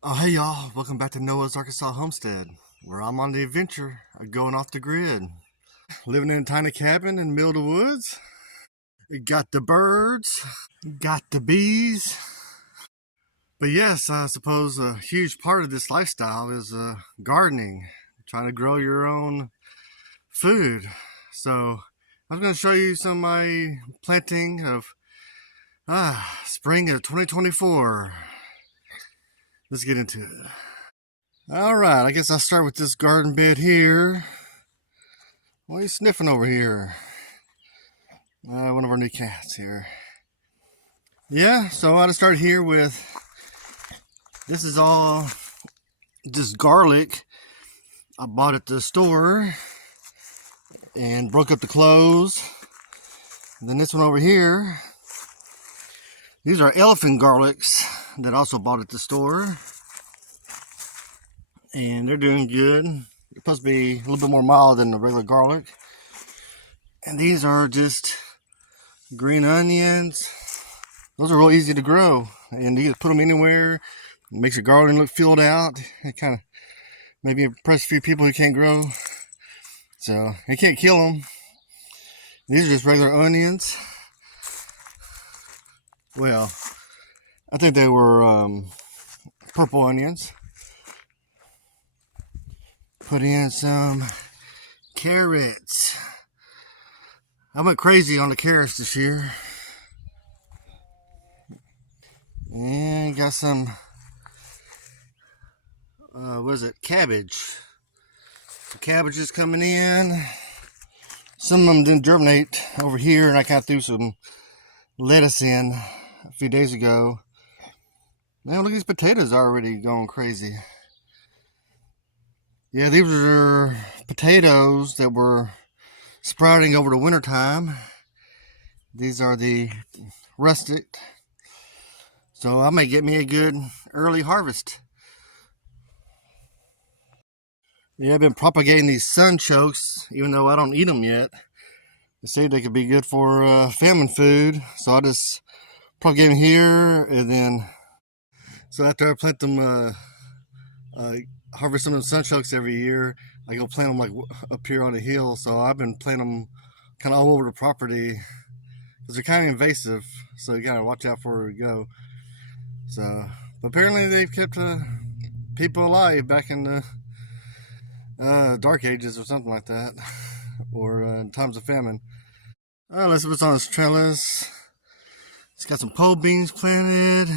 Oh, hey y'all, welcome back to Noah's Arkansas Homestead, where I'm on the adventure of going off the grid. Living in a tiny cabin in the middle of the woods. It got the birds, got the bees. But yes, I suppose a huge part of this lifestyle is gardening, trying to grow your own food. So I'm going to show you some of my planting of spring of 2024. Let's get into it. All right, I guess I'll start with this garden bed here. What are you sniffing over here? One of our new cats here. Yeah, so I start here with, this is all just garlic I bought at the store and broke up the cloves. And then this one over here, these are elephant garlics that I also bought at the store. And they're doing good. They're supposed to be a little bit more mild than the regular garlic. And these are just green onions. Those are real easy to grow, and you can put them anywhere. It makes your garden look filled out. It kind of maybe impress a few people who can't grow, so you can't kill them. These are just regular onions. Well, I think they were purple onions. Put in some carrots. I went crazy on the carrots this year. And got some, what is it, cabbage. The cabbage is coming in. Some of them didn't germinate over here, and I kind of threw some lettuce in a few days ago. Now look at these potatoes already going crazy. Yeah, these are potatoes that were sprouting over the winter time. These are the rustic. So I may get me a good early harvest. Yeah, I've been propagating these sunchokes, even though I don't eat them yet. They say they could be good for famine food. So I just propagate them here, and then, so after I plant them, harvest some of the sunchokes every year, I go plant them like up here on the hill. So I've been planting them kind of all over the property because they're kind of invasive. So you gotta watch out for where you go. So, but apparently they've kept people alive back in the dark ages or something like that, or in times of famine. Let's see what's on this trellis. It's got some pole beans planted.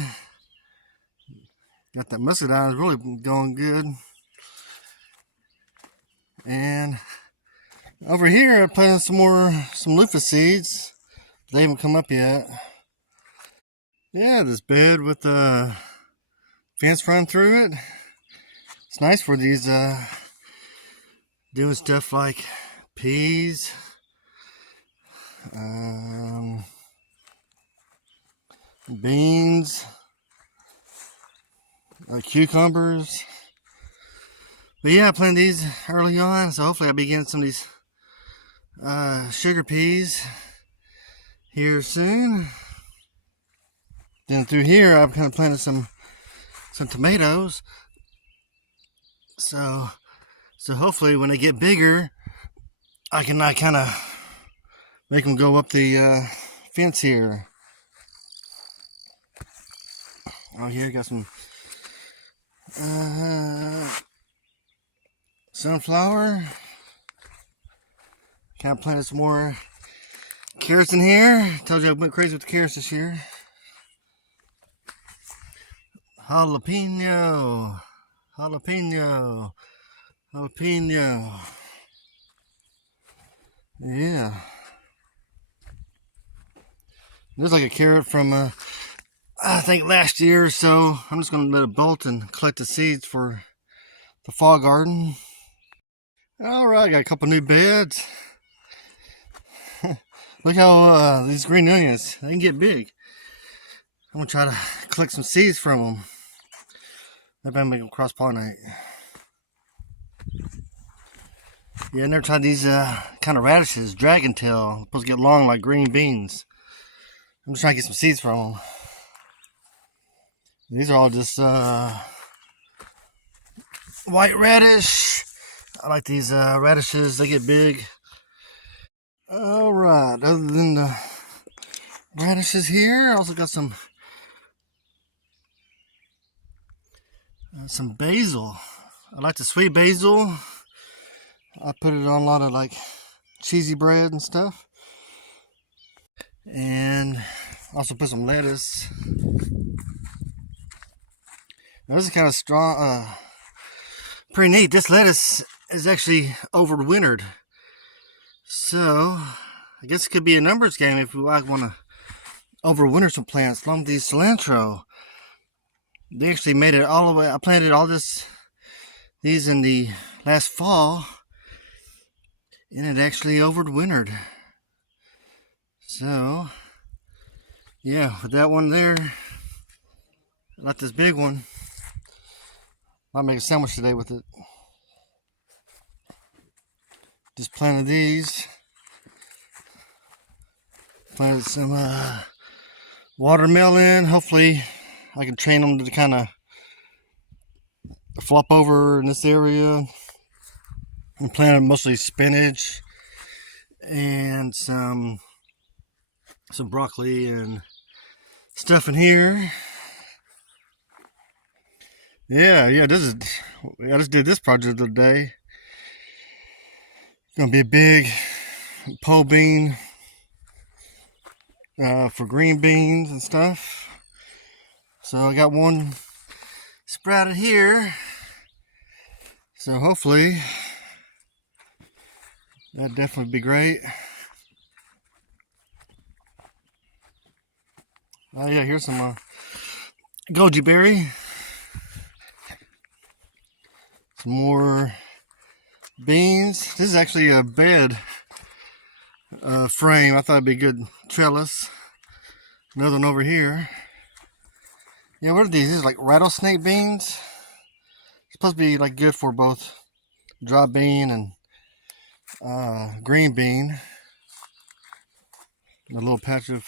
Got that muscadine really going good. And over here I planted some loofah seeds. They haven't come up yet. Yeah, this bed with the fence run through it. It's nice for these doing stuff like peas, beans, cucumbers. But yeah, I planted these early on, so hopefully I'll be getting some of these sugar peas here soon. Then through here, I've kind of planted some tomatoes. So hopefully when they get bigger, I can kind of make them go up the fence here. Oh, here got some sunflower. Kind of planted some more carrots in here. Told you I went crazy with the carrots this year. Jalapeno. Yeah. There's like a carrot from I think last year or so. I'm just gonna let it bolt and collect the seeds for the fall garden. All right, got a couple new beds. Look how these green onions, they can get big. I'm gonna try to collect some seeds from them. Maybe I'll make them cross-pollinate. Yeah, I never tried these kind of radishes, dragon tail. Supposed to get long like green beans. I'm just trying to get some seeds from them. These are all just white radish. I like these radishes, they get big. Alright, other than the radishes here, I also got some basil. I like the sweet basil. I put it on a lot of like cheesy bread and stuff. And also put some lettuce. Now this is kind of strong, pretty neat. This lettuce is actually overwintered. So I guess it could be a numbers game if we like want to overwinter some plants. Along with these cilantro, they actually made it all the way. I planted all these in the last fall, and it actually overwintered. So yeah, with that one there, I like this big one. Might make a sandwich today with it. Just planted these. Planted some watermelon. Hopefully I can train them to kind of flop over in this area. I'm planting mostly spinach and some broccoli and stuff in here. Yeah, I just did this project the other day. It's gonna be a big pole bean for green beans and stuff. So I got one sprouted here. So hopefully that'd definitely be great. Oh yeah, here's some goji berry. Some more beans. This is actually a bed frame. I thought it'd be a good trellis. Another one over here. Yeah, what are these? These are like rattlesnake beans. It's supposed to be like good for both dry bean and green bean. A little patch of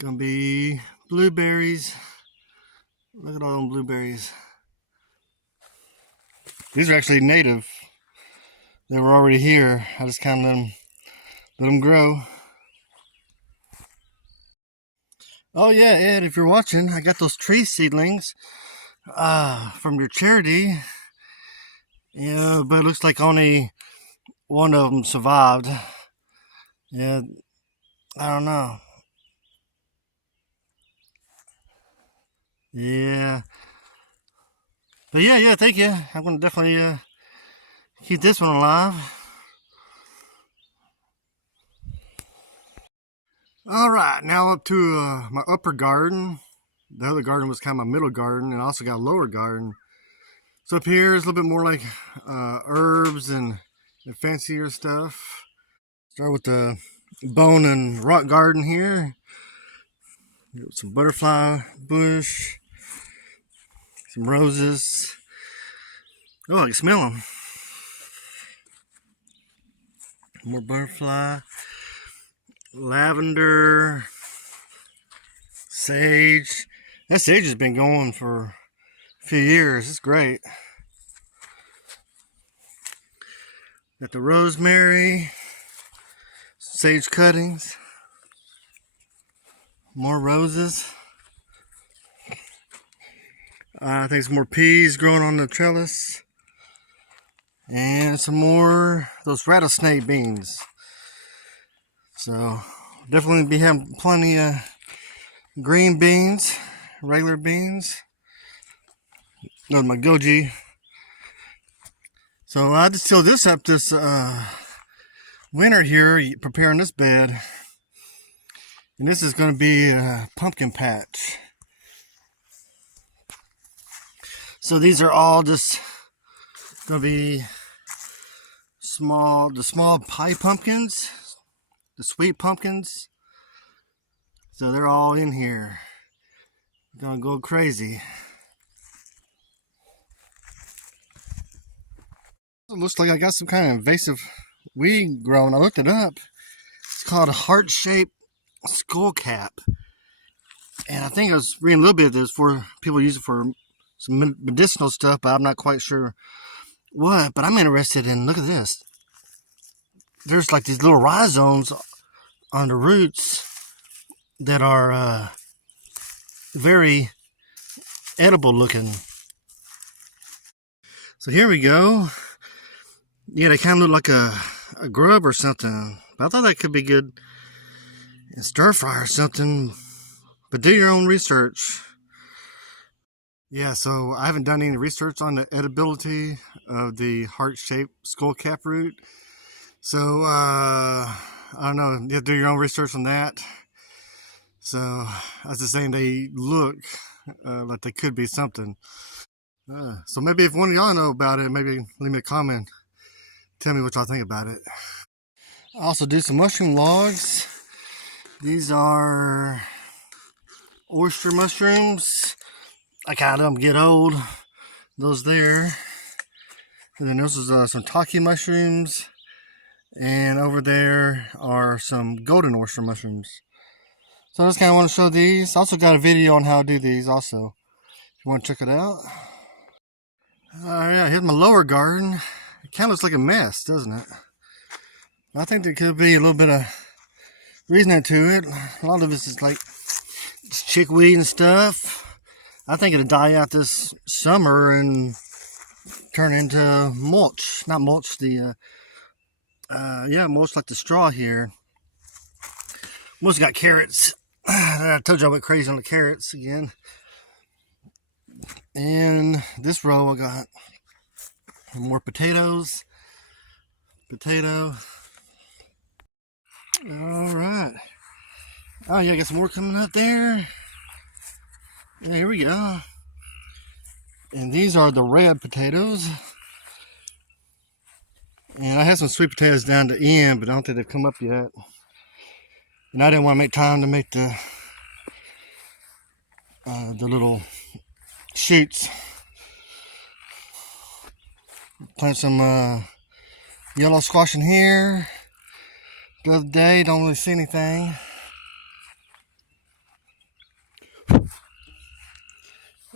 gonna be blueberries. Look at all them blueberries. These are actually native. They were already here. I just kind of let them grow. Oh yeah, Ed, if you're watching, I got those tree seedlings from your charity. Yeah, but it looks like only one of them survived. Yeah, I don't know. Yeah. But yeah, thank you. I'm gonna definitely keep this one alive. All right, now up to my upper garden. The other garden was kind of my middle garden, and I also got a lower garden. So up here is a little bit more like herbs and fancier stuff. Start with the bone and rock garden here. Some butterfly bush, some roses. Oh, I can smell them. More butterfly, lavender, sage. That sage has been going for a few years. It's great. Got the rosemary, sage cuttings, more roses. I think some more peas growing on the trellis. And some more those rattlesnake beans. So definitely be having plenty of green beans, regular beans. No, my goji. So I just tilled this up this winter here, preparing this bed. And this is going to be a pumpkin patch. So these are all just going to be the small pie pumpkins, the sweet pumpkins. So they're all in here. Gonna go crazy. It looks like I got some kind of invasive weed growing. I looked it up. It's called a heart-shaped skull cap. And I think I was reading a little bit of this for people use it for some medicinal stuff, but I'm not quite sure what. But I'm interested in, look at this. There's like these little rhizomes on the roots that are very edible looking. So here we go. Yeah, they kind of look like a grub or something. But I thought that could be good in stir fry or something. But do your own research. Yeah, so I haven't done any research on the edibility of the heart-shaped skullcap root. So, I don't know, you have to do your own research on that. So, I was just saying they look like they could be something. So maybe if one of y'all know about it, maybe leave me a comment. Tell me what y'all think about it. I also do some mushroom logs. These are oyster mushrooms. I kind of get old. Those there. And then this is some taki mushrooms. And over there are some golden oyster mushrooms. So I just kind of want to show these. Also got a video on how to do these also. If you want to check it out. Alright, here's my lower garden. It kind of looks like a mess, doesn't it? I think there could be a little bit of reasoning to it. A lot of this is like chickweed and stuff. I think it'll die out this summer and turn into mulch. Not mulch, mulch like the straw here. Most got carrots. I told you I went crazy on the carrots again. And this row I got more potatoes. Potato. Alright. Oh yeah, I got some more coming up there. Yeah, here we go. And these are the red potatoes. And I have some sweet potatoes down the end, but I don't think they've come up yet. And I didn't want to make time to make the little shoots. Plant some yellow squash in here. The other day, don't really see anything.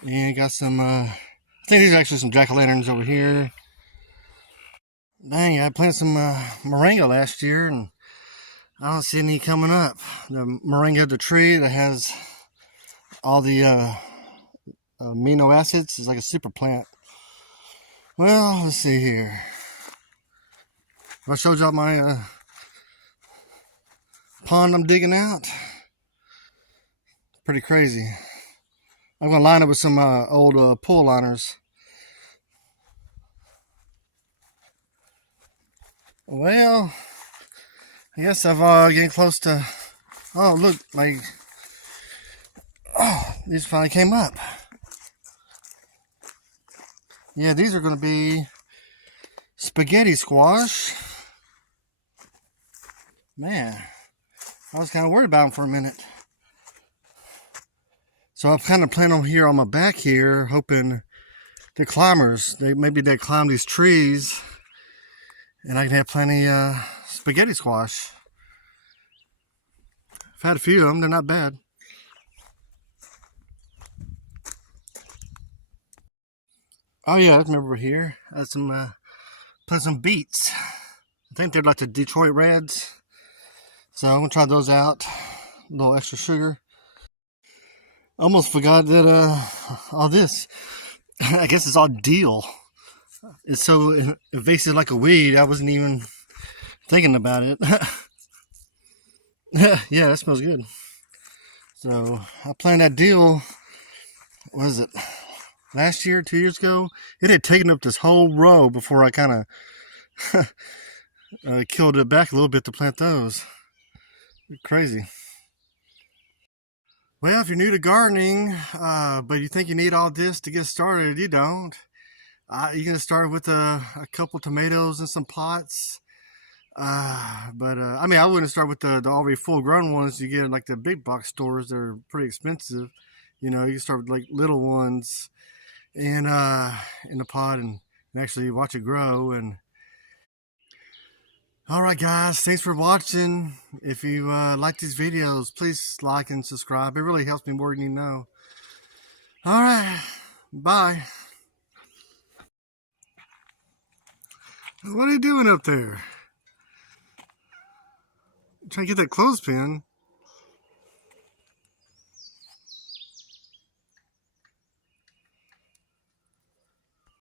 And got some, I think these are actually some jack-o'-lanterns over here. Dang, I planted some moringa last year, and I don't see any coming up. The moringa, the tree that has all the amino acids, is like a super plant. Well, let's see here. If I showed y'all my pond I'm digging out, pretty crazy. I'm going to line it with some old pool liners. Well, I guess I've getting close to, oh look, like, oh, these finally came up. Yeah, these are going to be spaghetti squash. Man, I was kind of worried about them for a minute. So I've kind of planted them here on my back here, hoping the climbers, maybe they climb these trees and I can have plenty spaghetti squash. I've had a few of them, they're not bad. Oh yeah, I remember here. I had some, plant some beets. I think they're like the Detroit Reds. So I'm gonna try those out. A little extra sugar. Almost forgot that all this, I guess it's all dill. It's so invasive like a weed, I wasn't even thinking about it. Yeah, that smells good. So I planted that dill, what is it, last year, 2 years ago? It had taken up this whole row before I kind of killed it back a little bit to plant those. Crazy. Well, if you're new to gardening, but you think you need all this to get started, you don't. You're going to start with a couple tomatoes and some pots. I mean, I wouldn't start with the already full-grown ones you get in like the big box stores. They're pretty expensive. You know, you can start with like little ones and in the pot and actually watch it grow. And all right, guys, thanks for watching. If you like these videos, please like and subscribe. It really helps me more than you know. All right, Bye. What are you doing up there? Trying to get that clothespin.